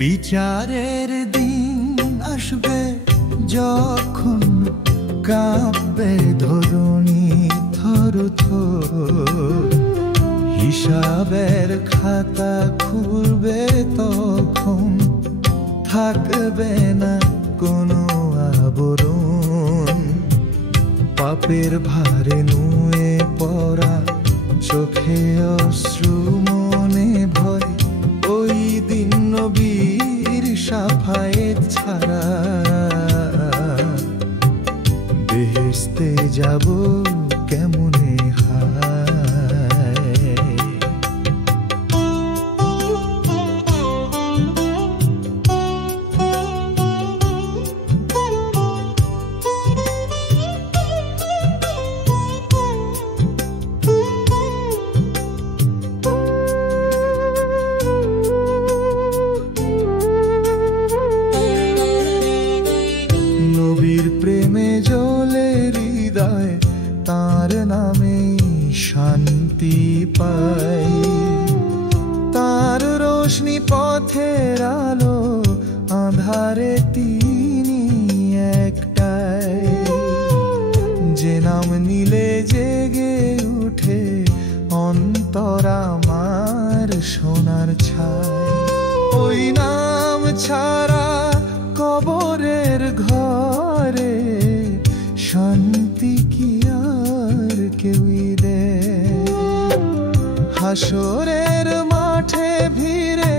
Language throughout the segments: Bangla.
বিচারের দিন আসবে যখন কাঁপবে ধরণী থর থর, হিসাবের খাতা খুলবে তখন, থাকবে না কোনো আবরণ। পাপের ভারে নুয়ে পড়া চোখে অশ্রু মনে ভয়, ওই দিন নবীর শাফায়েত ছাড়া বেহেশতে যাব কেমনে হায়। নবীর প্রেমে জ্বলে হৃদয়, তার নামে শান্তি পাই। তার রোশনি পথের আলো, আঁধারে তিনি একটাই। যে নাম নিলে জেগে উঠে অন্তর আমার সোনার ছাই। ওই নাম ছাড়া কবরের ঘরে শান্তি কি আর কেউই দে। হাসরের মাঠে ভিড়ে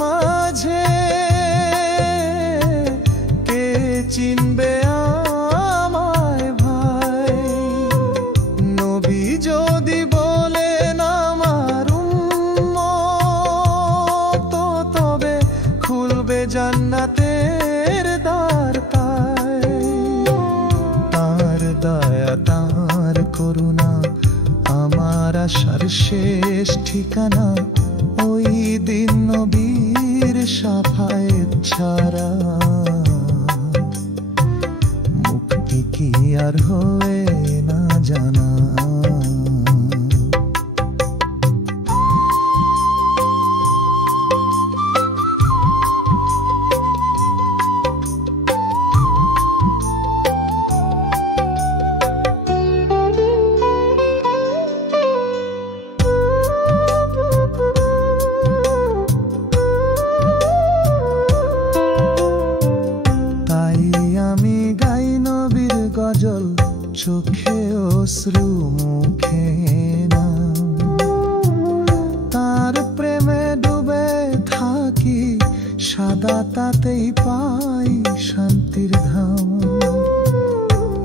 মাঝে কে চিনবে আমায় ভাই। নবী যদি বলেন আমার উম্মত, তবে খুলবে জান্নাতের দ্বার পায়। তার দয়া তার করুণা আমার আশার শেষ ঠিকানা, ওই দিন নবীর শাফায়েত ছাড়া মুক্তি কি আর হয় না জানা। গজল চোখে অশ্রু মুখে নাম, তার প্রেমে ডুবে থাকি সাদা তাতেই পাই শান্তির ধাম।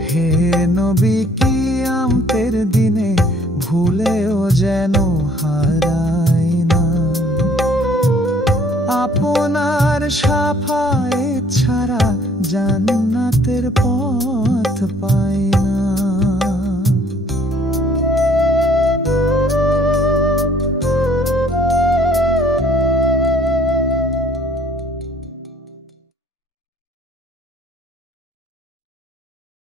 হে নবী কিয়ামতের দিনে ভুলেও যেন হারাই না, আপনার শাফায়েত ছাড়া জান্নাতের পথ পা